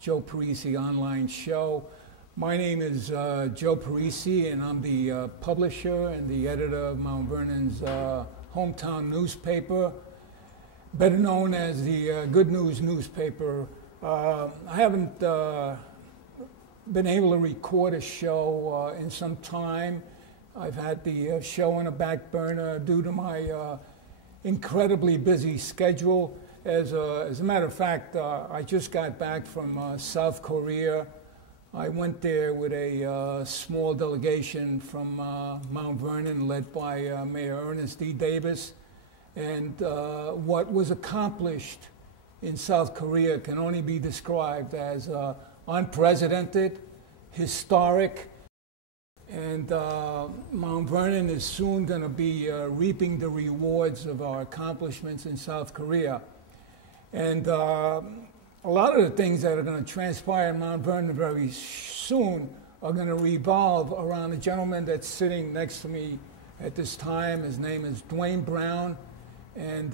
Joe Parisi online show. My name is Joe Parisi, and I'm the publisher and the editor of Mount Vernon's hometown newspaper, better known as the Good News newspaper. I haven't been able to record a show in some time. I've had the show on a back burner due to my incredibly busy schedule. As a matter of fact, I just got back from South Korea. I went there with a small delegation from Mount Vernon, led by Mayor Ernest D. Davis. And what was accomplished in South Korea can only be described as unprecedented, historic, and Mount Vernon is soon going to be reaping the rewards of our accomplishments in South Korea. And a lot of the things that are going to transpire in Mount Vernon very soon are going to revolve around a gentleman that's sitting next to me at this time. His name is Dwayne Brown, and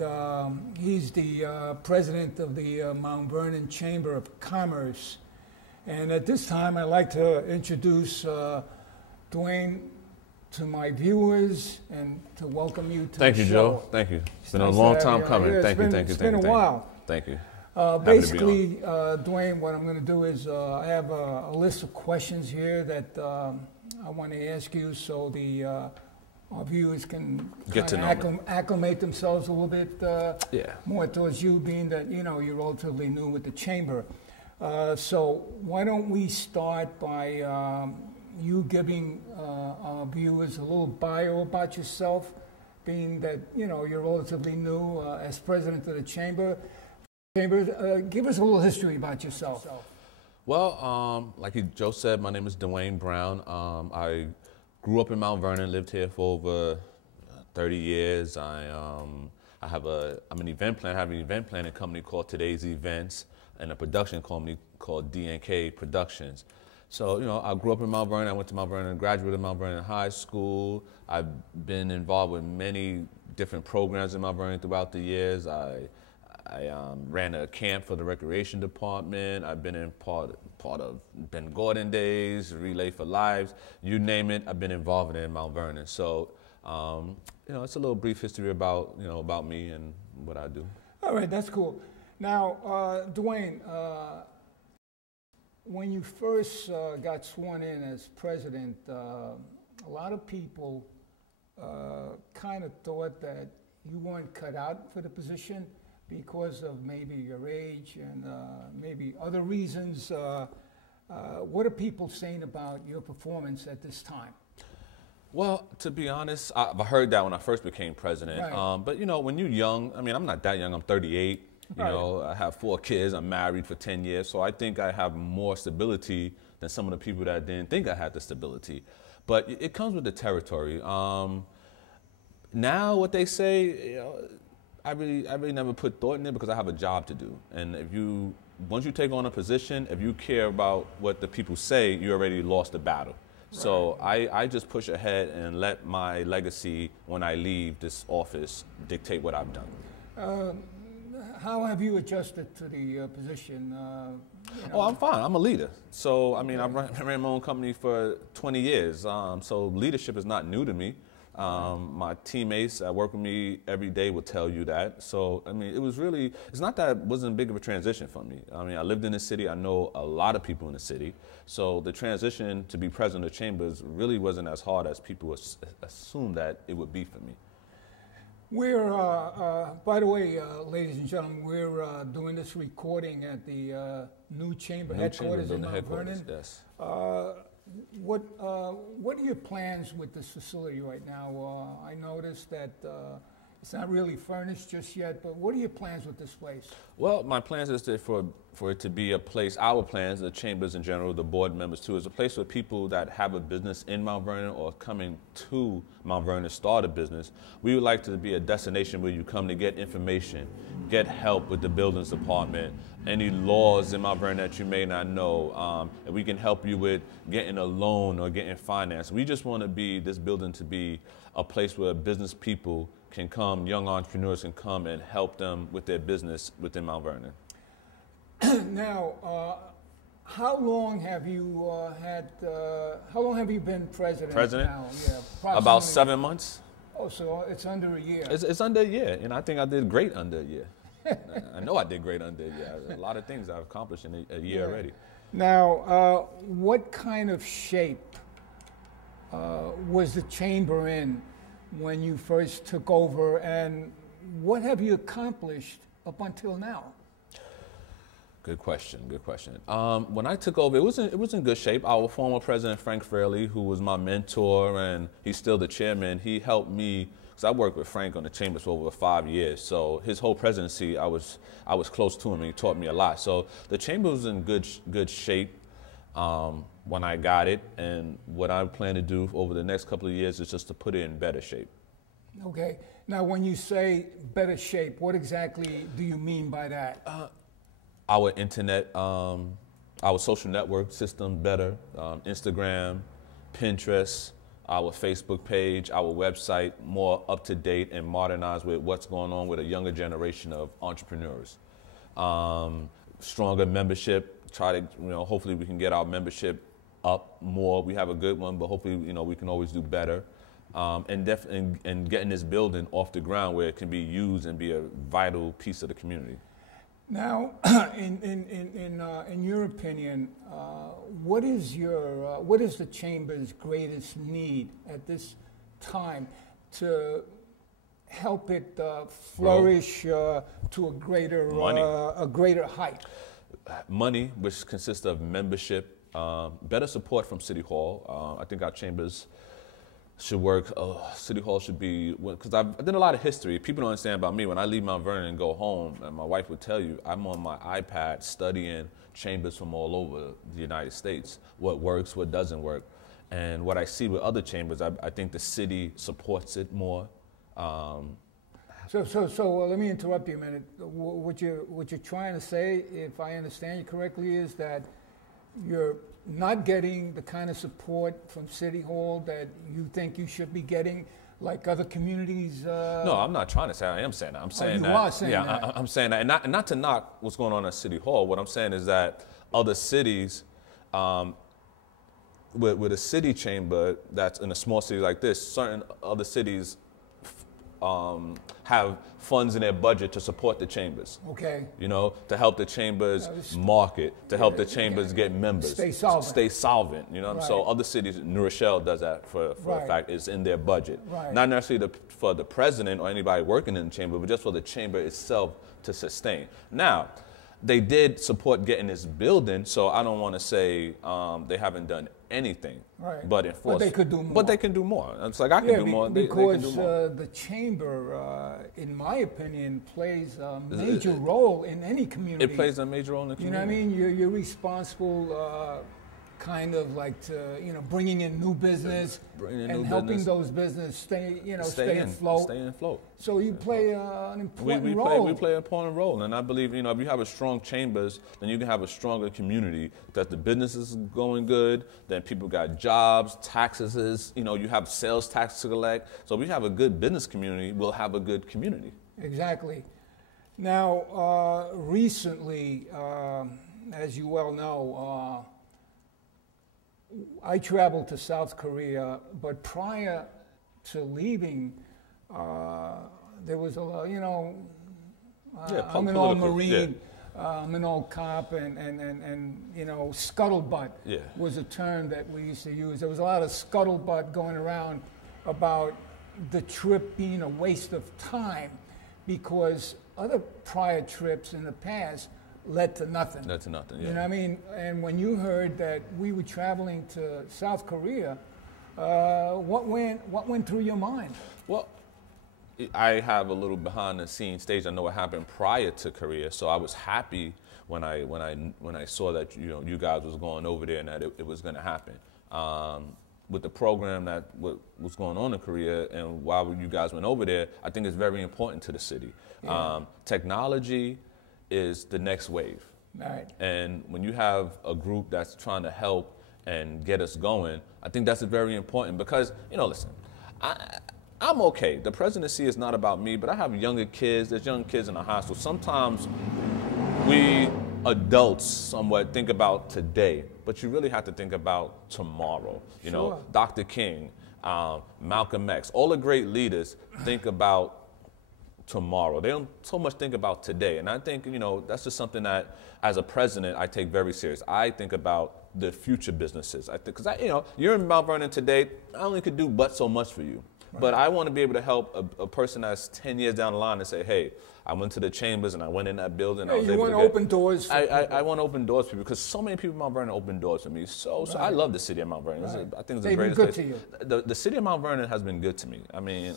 he's the president of the Mount Vernon Chamber of Commerce. And at this time, I'd like to introduce Dwayne to my viewers and to welcome you to the show. Thank you, Joe. Thank you. It's been a long time coming. Thank you. It's been a while. Thank you. Basically, Dwayne, what I'm going to do is I have a list of questions here that I want to ask you, so our viewers can get to know acclimate themselves a little bit more towards you, being that you're relatively new with the chamber. So why don't we start by you giving our viewers a little bio about yourself, being that you're relatively new as president of the chamber. Give us a little history about yourself. Well, like Joe said, my name is Dwayne Brown. I grew up in Mount Vernon, lived here for over 30 years. I'm an event planner. I have an event planning company called Today's Events and a production company called D&K Productions. So, I grew up in Mount Vernon. I went to Mount Vernon, graduated in Mount Vernon High School. I've been involved with many different programs in Mount Vernon throughout the years. I ran a camp for the recreation department. I've been in part of Ben Gordon Days, Relay for Lives, you name it. I've been involved in Mount Vernon. So, it's a little brief history about about me and what I do. All right, that's cool. Now, Dwayne, when you first got sworn in as president, a lot of people kind of thought that you weren't cut out for the position because of maybe your age and maybe other reasons. What are people saying about your performance at this time? Well, to be honest, I heard that when I first became president. Right. But, when you're young, I'm not that young, I'm 38. Right. I have 4 kids, I'm married for 10 years, so I think I have more stability than some of the people that didn't think I had the stability. But it comes with the territory. Now what they say, I really never put thought in it because I have a job to do. And once you take on a position, if you care about what the people say, you already lost the battle. Right. So I just push ahead and let my legacy when I leave this office dictate what I've done. How have you adjusted to the position? Oh, I'm fine. I'm a leader. So, I ran my own company for 20 years. So leadership is not new to me. My teammates that work with me every day will tell you that. So, it's not that it wasn't big of a transition for me. I lived in the city. I know a lot of people in the city. So the transition to be president of Chambers really wasn't as hard as people assumed that it would be for me. We're, by the way, ladies and gentlemen, we're doing this recording at the new chamber headquarters in Mount Vernon. Yes. What are your plans with this facility right now? I noticed that it's not really furnished just yet, but what are your plans with this place? Well, my plans is for it to be a place, our plans, the chambers in general, the board members too, is a place where people that have a business in Mount Vernon or coming to Mount Vernon to start a business, we would like to be a destination where you come to get information, get help with the buildings department, any laws in Mount Vernon that you may not know, and we can help you with getting a loan or getting finance. We just want to be, this building to be a place where business people can come, young entrepreneurs can come and help them with their business within Mount Vernon. Now, How long have you how long have you been president? President? Now? Yeah, About approximately. 7 months. Oh, so it's under a year. It's under a year, and I think I did great under a year. I know I did great under a year. A lot of things I've accomplished in a year already. Now, what kind of shape was the chamber in when you first took over, and what have you accomplished up until now? Good question. Good question. When I took over, it was in good shape. Our former president, Frank Fraley, who was my mentor, and he's still the chairman, he helped me, because I worked with Frank on the chambers for over 5 years. So his whole presidency, I was close to him, and he taught me a lot. So the chamber was in good shape when I got it, and what I plan to do over the next couple of years is just to put it in better shape. Okay. Now, when you say better shape, what exactly do you mean by that? Our internet, our social network system better, Instagram, Pinterest, our Facebook page, our website, more up to date and modernized with what's going on with a younger generation of entrepreneurs. Stronger membership, try to, hopefully we can get our membership up more. We have a good one, but hopefully, we can always do better. And getting this building off the ground where it can be used and be a vital piece of the community. Now, in your opinion, what is the chamber's greatest need at this time to help it flourish to a greater height? Money, which consists of membership, better support from City Hall. I think our chambers should work. City Hall should be, because I've done a lot of history. People don't understand about me. When I leave Mount Vernon and go home, and my wife would tell you, I'm on my iPad studying chambers from all over the United States, what works, what doesn't work. And what I see with other chambers, I think the city supports it more. So let me interrupt you a minute. What you're trying to say, if I understand you correctly, is that you're not getting the kind of support from City Hall that you think you should be getting, like other communities? No, I'm not trying to say. I am saying that. I'm saying you are saying that. I'm saying that, and not to knock what's going on at City Hall. What I'm saying is that other cities, with a city chamber that's in a small city like this, certain other cities have funds in their budget to support the chambers. Okay. To help the chambers market, to help the chambers get members. Stay solvent. Stay solvent, Right. So other cities, New Rochelle does that for Right. a fact, it's in their budget. Right. Not necessarily for the president or anybody working in the chamber, but just for the chamber itself to sustain. Now, they did support getting this building, so I don't want to say they haven't done anything. Right. But they could do more. But they can do more. It's like I can do more. They Because can do more. the chamber, in my opinion, plays a major role in any community. It plays a major role in the community. You know what I mean? You're responsible, kind of like to, bringing in new business and helping those businesses stay afloat. Stay afloat. So you play an important role. We play an important role, and I believe if you have a strong chambers, then you can have a stronger community. That the business is going good, then people got jobs, taxes. You have sales tax to collect. So if we have a good business community, we'll have a good community. Exactly. Now, recently, as you well know, I traveled to South Korea, but prior to leaving, there was I'm an old Marine, I'm an old cop, and scuttlebutt was a term that we used to use. There was a lot of scuttlebutt going around about the trip being a waste of time because other prior trips in the past led to nothing. Led to nothing, yeah. You know what I mean? And when you heard that we were traveling to South Korea, what went through your mind? Well, I have a little behind the scenes stage. I know what happened prior to Korea, so I was happy when I saw that you guys was going over there and that it was going to happen. With the program that was going on in Korea and while you guys went over there, I think it's very important to the city. Yeah. Technology is the next wave. Right. And when you have a group that's trying to help and get us going, I think that's very important because, listen, I'm okay. The presidency is not about me, but I have younger kids. There's young kids in the high school. Sometimes we adults somewhat think about today, but you really have to think about tomorrow. You know, Dr. King, Malcolm X, all the great leaders think about tomorrow. They don't so much think about today. And I think, you know, that's just something that as a president, I take very serious. I think about the future businesses. I think, because you know, you're in Mount Vernon today, I only could do but so much for you. Right. But I want to be able to help a person that's 10 years down the line and say, hey, I went to the chambers and I went in that building. Yeah, you want to open doors for I want to open doors for people because so many people in Mount Vernon open doors for me. So I love the city of Mount Vernon. Right. I think it's the greatest place. To you. The city of Mount Vernon has been good to me. I mean,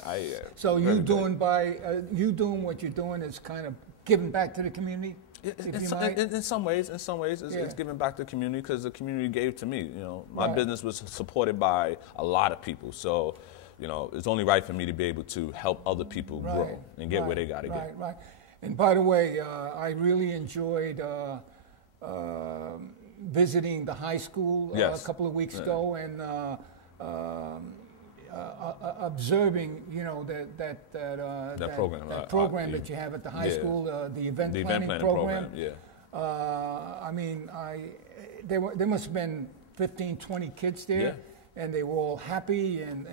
So you doing what you're doing is kind of giving back to the community? In some ways, it's giving back to the community because the community gave to me. You know, my business was supported by a lot of people. So, you know, it's only right for me to be able to help other people grow and get where they got to get. Right. And by the way, I really enjoyed visiting the high school a couple of weeks ago and observing, you know, that program that you have at the high school, the event planning program. I mean, there must have been 15, 20 kids there. Yeah. And they were all happy and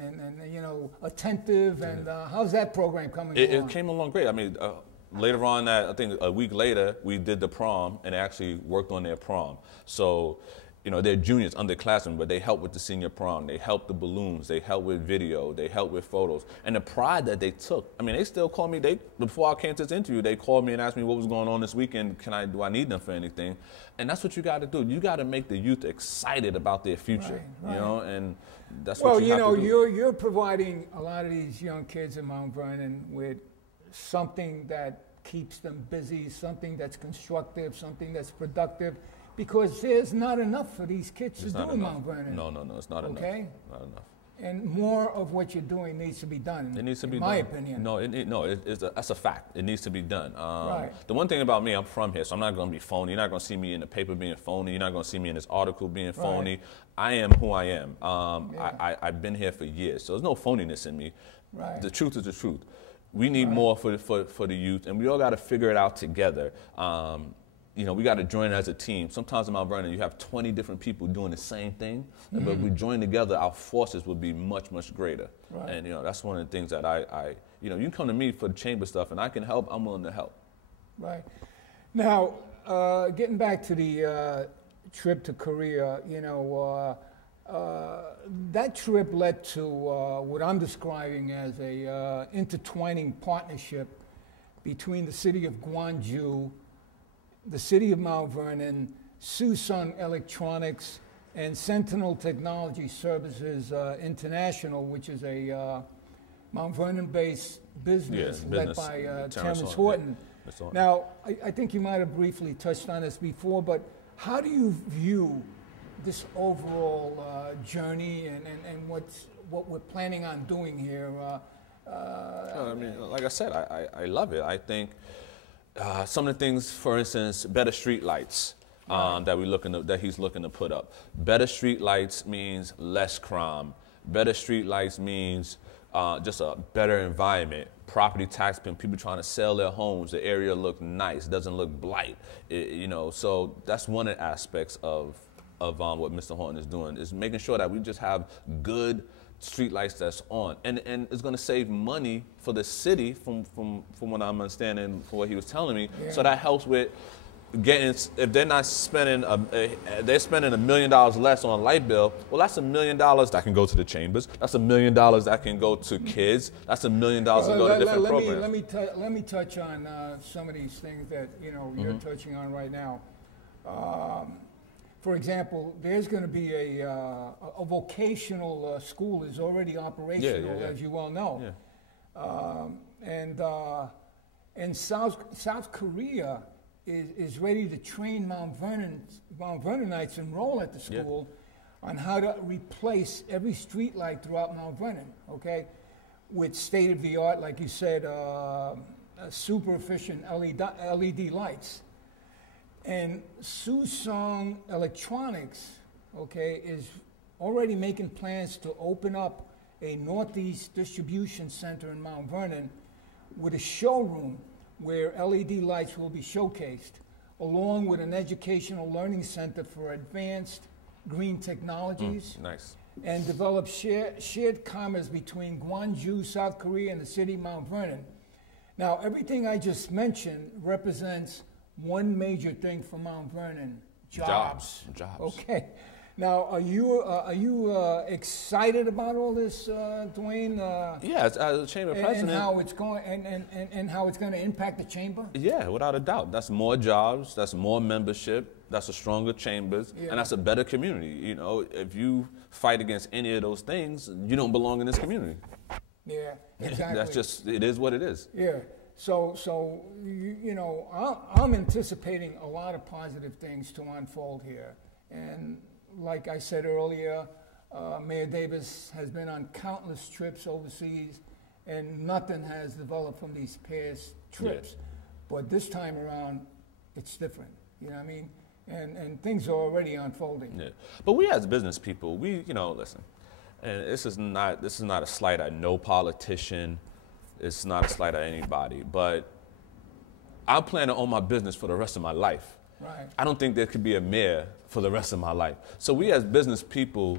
you know, attentive. And how's that program coming along? It came along great. I mean, later on, I think a week later, we did the prom and actually worked on their prom. So, you know, they're juniors, underclassmen, but they help with the senior prom. They help the balloons. They help with video. They help with photos. And the pride that they took. I mean, they still call me. Before I came to this interview, they called me and asked me what was going on this weekend. Do I need them for anything? And that's what you got to do. You got to make the youth excited about their future. Right. You know, and that's what you have to do. Well, you're providing a lot of these young kids in Mount Vernon with something that keeps them busy, something that's constructive, something that's productive. Because there's not enough for these kids to do in Mount Vernon. No, it's not enough. Okay? Not enough. And more of what you're doing needs to be done. It needs to be done. In my opinion. No, that's a fact. It needs to be done. Right. The one thing about me, I'm from here, so I'm not going to be phony. You're not going to see me in the paper being phony. You're not going to see me in this article being phony. Right. I am who I am. I've been here for years, so there's no phoniness in me. Right. The truth is the truth. We need more for the youth, and we all got to figure it out together. You know, we got to join as a team. Sometimes in Mount Vernon, you have 20 different people doing the same thing, but if we join together, our forces would be much, much greater. Right. And, you know, that's one of the things that you know, you can come to me for the chamber stuff, and I can help. I'm willing to help. Right. Now, getting back to the trip to Korea, you know, that trip led to what I'm describing as a intertwining partnership between the city of Gwangju, the city of Mount Vernon, Samsung Electronics, and Sentinel Technology Services International, which is a Mount Vernon-based business led by Terrence Horton. Yeah. Now, I think you might have briefly touched on this before, but how do you view this overall journey and what we're planning on doing here? I mean, like I said, I love it. I think some of the things, for instance, better street lights that he's looking to put up. Better street lights means less crime. Better street lights means just a better environment. Property tax, people trying to sell their homes. The area look nice, doesn't look blight. You know, so that's one of the aspects of what Mr. Horton is doing, is making sure that we just have good street lights that's on, and it's going to save money for the city from what I'm understanding, for what he was telling me. Yeah. So that helps with getting, if they're not spending they're spending $1 million less on a light bill. Well, that's $1 million that can go to the chambers. That's $1 million that can go to kids. That's $1 million to go to different programs. Let me touch on some of these things that you're touching on right now. For example, there's going to be a vocational school is already operational, as you well know. Yeah. And South Korea is ready to train Mount Vernonites enroll at the school on how to replace every street light throughout Mount Vernon, okay, with state-of-the-art, like you said, super efficient LED lights. And Samsung Electronics, okay, is already making plans to open up a Northeast distribution center in Mount Vernon with a showroom where LED lights will be showcased. along with an educational learning center for advanced green technologies. Nice. And develop shared commerce between Gwangju, South Korea, and the city of Mount Vernon. Now, everything I just mentioned represents one major thing for Mount Vernon: jobs. Okay. Now, are you excited about all this, Dwayne? Yeah, as a chamber president, and how it's going, and how it's going to impact the chamber. Yeah, without a doubt. That's more jobs. That's more membership. That's a stronger chambers, and that's a better community. You know, if you fight against any of those things, you don't belong in this community. Yeah, exactly. That's just, it is what it is. Yeah. So you know, I'm anticipating a lot of positive things to unfold here, and like I said earlier, Mayor Davis has been on countless trips overseas, and nothing has developed from these past trips. Yeah. But this time around, it's different. You know what I mean? And things are already unfolding. Yeah. But we as business people, you know, listen, and this is not a slight at no politician. It's not a slight at anybody. But I plan to own my business for the rest of my life. Right. I don't think there could be a mayor for the rest of my life. So we as business people,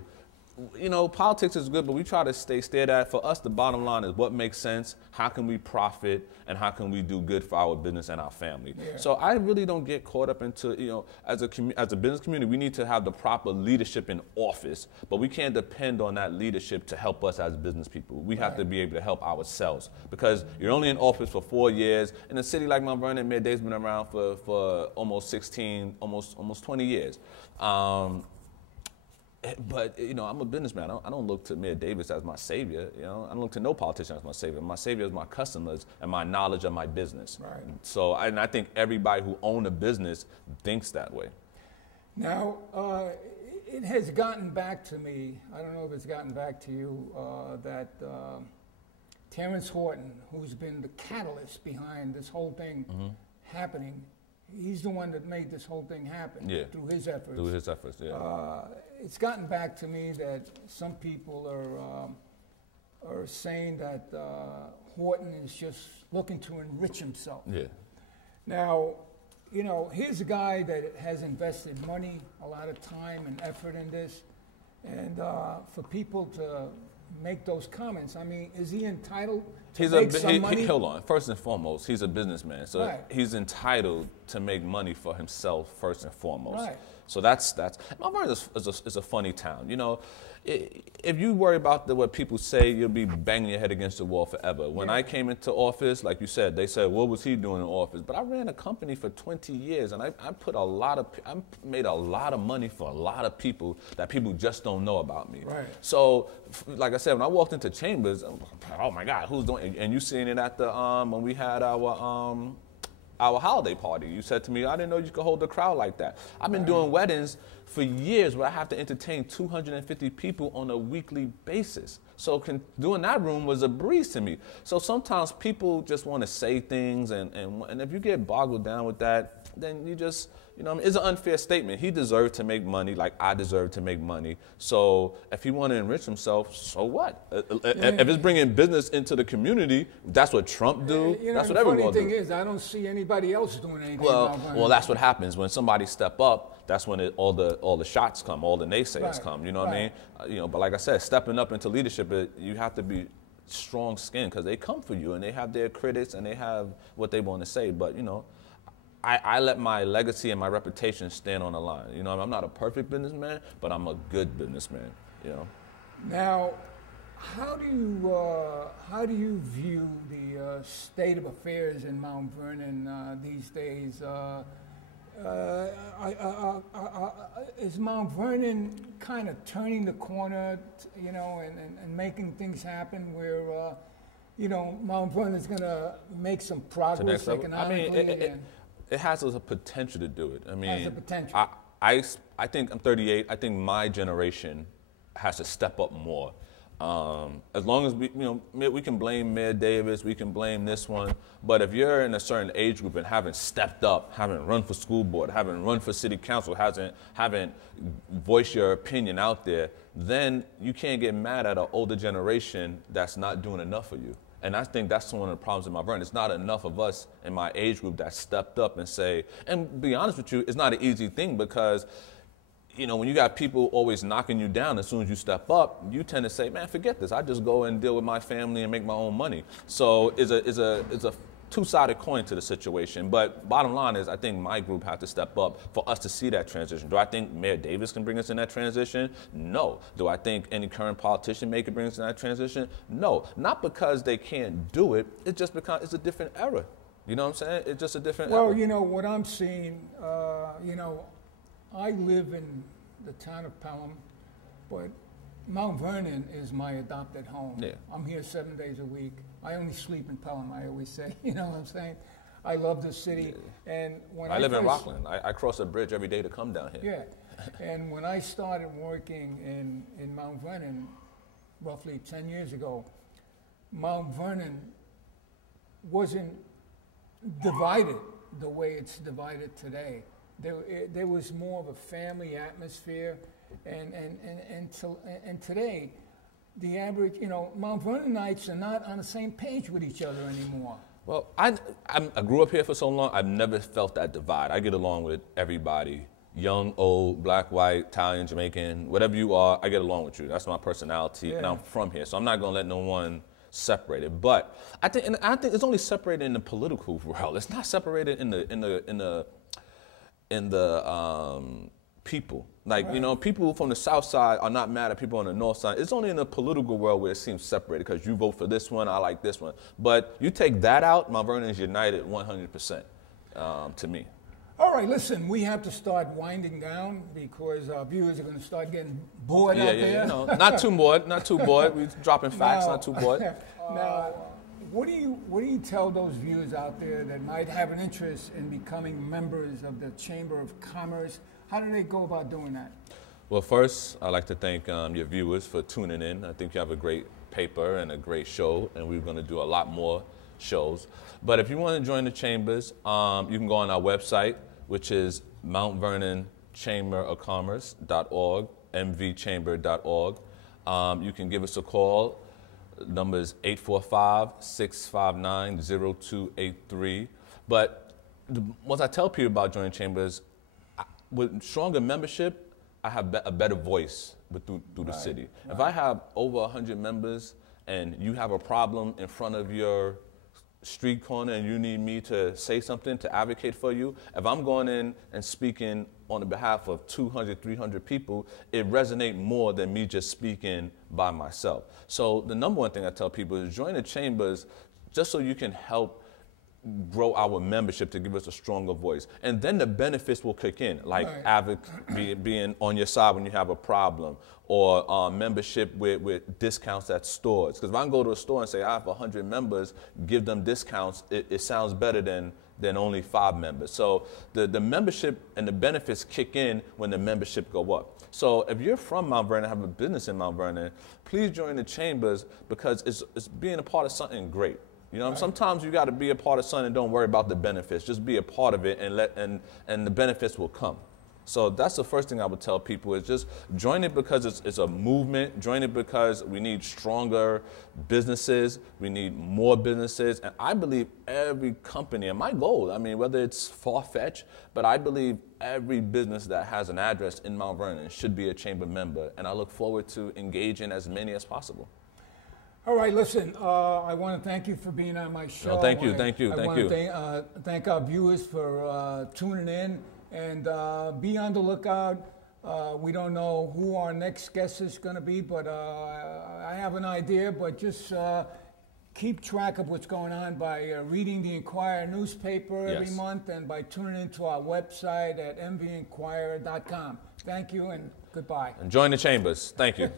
you know, politics is good, but we try to stay at. For us, the bottom line is what makes sense, how can we profit, and how can we do good for our business and our family. Yeah. So I really don't get caught up into, you know, as a business community, we need to have the proper leadership in office, but we can't depend on that leadership to help us as business people. We have to be able to help ourselves, because you're only in office for 4 years. In a city like Mount Vernon, Mayor Dave's been around for almost almost 20 years. But, you know, I'm a businessman. I don't look to Mayor Davis as my savior. You know, I don't look to no politician as my savior. My savior is my customers and my knowledge of my business. Right. So, and I think everybody who owns a business thinks that way. Now, it has gotten back to me, I don't know if it's gotten back to you, that Terrence Horton, who's been the catalyst behind this whole thing happening, he's the one that made this whole thing happen through his efforts. Through his efforts, yeah. It's gotten back to me that some people are saying that Horton is just looking to enrich himself. Yeah. Now, you know, here's a guy that has invested money, a lot of time and effort in this, and for people to make those comments, I mean, is he entitled to make some money? Hold on. First and foremost, he's a businessman, so he's entitled to make money for himself first and foremost. Right. So that's Mount Vernon is a funny town. You know, if you worry about what people say, you'll be banging your head against the wall forever. When I came into office, like you said, they said, what was he doing in office? But I ran a company for 20 years, and I made a lot of money for a lot of people that people just don't know about me. Right. So, like I said, when I walked into Chambers, oh my God, who's doing? And you seen it at the when we had our holiday party. You said to me, I didn't know you could hold a crowd like that. I've been doing weddings for years where I have to entertain 250 people on a weekly basis. So doing that room was a breeze to me. So sometimes people just want to say things, and if you get boggled down with that, then you just, you know, it's an unfair statement. He deserved to make money like I deserve to make money. So if he want to enrich himself, so what? If it's bringing business into the community, that's what Trump do. You know, that's what everyone do. The funny thing is, I don't see anybody else doing anything. Well, that's what happens when somebody step up. That's when all the shots come, all the naysayers come. You know what I mean? You know, but like I said, stepping up into leadership, you have to be strong skinned, because they come for you and they have their critics and they have what they want to say. But you know, I let my legacy and my reputation stand on the line. You know, I'm not a perfect businessman, but I'm a good businessman. You know. Now, how do you view the state of affairs in Mount Vernon these days? Is Mount Vernon kind of turning the corner, you know, and making things happen where, you know, Mount Vernon is going to make some progress economically? I mean, it has the potential to do it. I mean, has the potential. I think I'm 38. I think my generation has to step up more. As long as we can blame Mayor Davis, we can blame this one, but if you're in a certain age group and haven't stepped up, haven't run for school board, haven't run for city council, haven't voiced your opinion out there, then you can't get mad at an older generation that's not doing enough for you. And I think that's one of the problems in Mount Vernon. It's not enough of us in my age group that stepped up and say, and be honest with you, it's not an easy thing because, when you got people always knocking you down, as soon as you step up, you tend to say, man, forget this. I just go and deal with my family and make my own money. So it's a two-sided coin to the situation. But bottom line is, I think my group has to step up for us to see that transition. Do I think Mayor Davis can bring us in that transition? No. Do I think any current politician can bring us in that transition? No. Not because they can't do it. It's just because it's a different era. You know what I'm saying? It's just a different era. Well, what I'm seeing, I live in the town of Pelham, but Mount Vernon is my adopted home. Yeah. I'm here 7 days a week. I only sleep in Pelham, I always say. You know what I'm saying? I love the city. Yeah. And when I live in Rockland. I cross a bridge every day to come down here. Yeah. And when I started working in Mount Vernon, roughly 10 years ago, Mount Vernon wasn't divided the way it's divided today. There was more of a family atmosphere, and today, the average, Mount Vernonites are not on the same page with each other anymore. Well, I grew up here for so long, I've never felt that divide. I get along with everybody, young, old, black, white, Italian, Jamaican, whatever you are, I get along with you. That's my personality, and I'm from here, so I'm not gonna let no one separate it. But I think it's only separated in the political world. It's not separated in the people. Like, right. People from the south side are not mad at people on the north side. It's only in the political world where it seems separated because you vote for this one, I like this one. But you take that out, Mount Vernon is united 100% to me. All right, listen, we have to start winding down because our viewers are going to start getting bored out there. Not too bored, We're dropping facts, not too bored. Now, what do you tell those viewers out there that might have an interest in becoming members of the Chamber of Commerce? How do they go about doing that? Well, first, I'd like to thank your viewers for tuning in. I think you have a great paper and a great show, and we're going to do a lot more shows. But if you want to join the chambers, you can go on our website, which is mountvernonchamberofcommerce.org, mvchamber.org. You can give us a call. The number is 845-659-0283. But once I tell people about joining chambers, with stronger membership, I have a better voice through the city. Right. If I have over 100 members and you have a problem in front of your street corner and you need me to say something, to advocate for you, if I'm going in and speaking on the behalf of 200, 300 people, it resonates more than me just speaking by myself. So the number one thing I tell people is join the chambers just so you can help grow our membership to give us a stronger voice. And then the benefits will kick in, like being on your side when you have a problem, or membership with discounts at stores. Because if I can go to a store and say, I have 100 members, give them discounts, it sounds better than only 5 members. So the membership and the benefits kick in when the membership go up. So if you're from Mount Vernon, have a business in Mount Vernon, please join the chambers because it's being a part of something great. Sometimes you got to be a part of something and don't worry about the benefits. Just be a part of it and the benefits will come. So that's the first thing I would tell people is just join it because it's a movement. Join it because we need stronger businesses. We need more businesses. And I believe every company, and my goal, whether it's far-fetched, but I believe every business that has an address in Mount Vernon should be a chamber member. And I look forward to engaging as many as possible. All right, listen, I want to thank you for being on my show. No, thank you. I want to thank our viewers for tuning in, and be on the lookout. We don't know who our next guest is going to be, but I have an idea, but just keep track of what's going on by reading the Inquirer newspaper every month and by tuning into our website at mvinquirer.com. Thank you and goodbye. And join the chambers. Thank you.